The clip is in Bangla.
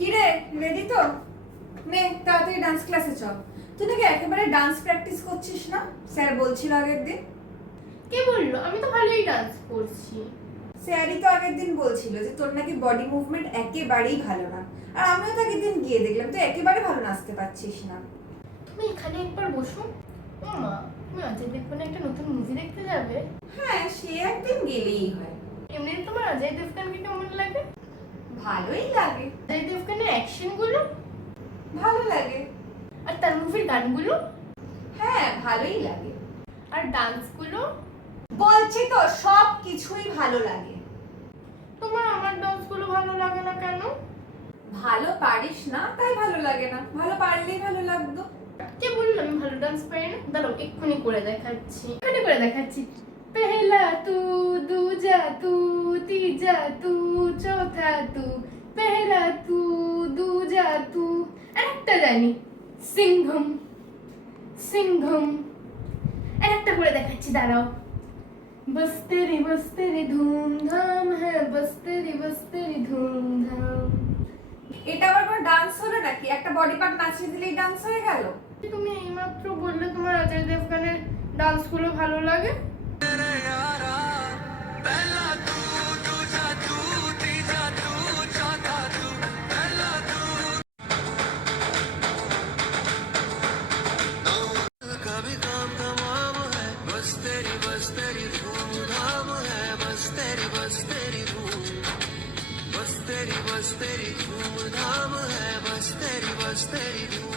কিরে রেডি তো? নে তাড়াতাড়ি ডান্স ক্লাসে চল। তুই নাকি একেবারে ডান্স প্র্যাকটিস করছিস না? স্যার বলছিল আগের দিন। কে বলল? আমি তো ভালোই ডান্স করছি। স্যারই তো আগের দিন বলছিল যে তোর নাকি বডি মুভমেন্ট একেবারেই ভালো না। আর আমিও তো আগের দিন গিয়ে দেখলাম তুই একেবারে ভালো নাচতে পারছিস না। তুমি এখানে একবার বসো। মা তুমি অজয় দেবগানের একটা নতুন মুভি দেখতে যাবে। হ্যাঁ সে একদিন গেলেই হয়। এমনি তোমার অজয় দেবগানকে কেমন লাগে? ভালোই লাগে। অজয় দেবগানের অ্যাকশনগুলো ভালো লাগে। আর তার মুভির গানগুলো? হ্যাঁ ভালোই লাগে। আর ডান্সগুলো বলছি তো সব কিছুই ভালো লাগে। তোমার আমার ডান্সগুলো ভালো লাগে না কেন? ভালো পারিস না তাই ভালো লাগে না। ভালো পারলেই ভালো লাগতো। কে বলল আমি ভালো ডান্স পারি না। দাঁড়াও এক্ষুনি করে দেখাচ্ছি। এক্ষুনি করে দেখাচ্ছি। পেহলা তু দুজা তু তিজা তু চৌথা তু। পেহলা তু দুজা আর একটা জানি সিংহম সিংহম। আর একটা করে দেখাচ্ছি দাঁড়াও। বসতে রে বসতে রে ধুমধাম হ্যাঁ বসতে রে বসতে রে ধুমধাম। এটা আবার কোনো ডান্স হলো নাকি? একটা বডি পার্ট নাচিয়ে দিলেই ডান্স হয়ে গেল? তুমি এইমাত্র বললে তোমার অজয় দেবগানের ডান্সগুলো ভালো লাগে? तेरी बस तेरी धूम धाम है बस तेरी बस तेरी धूम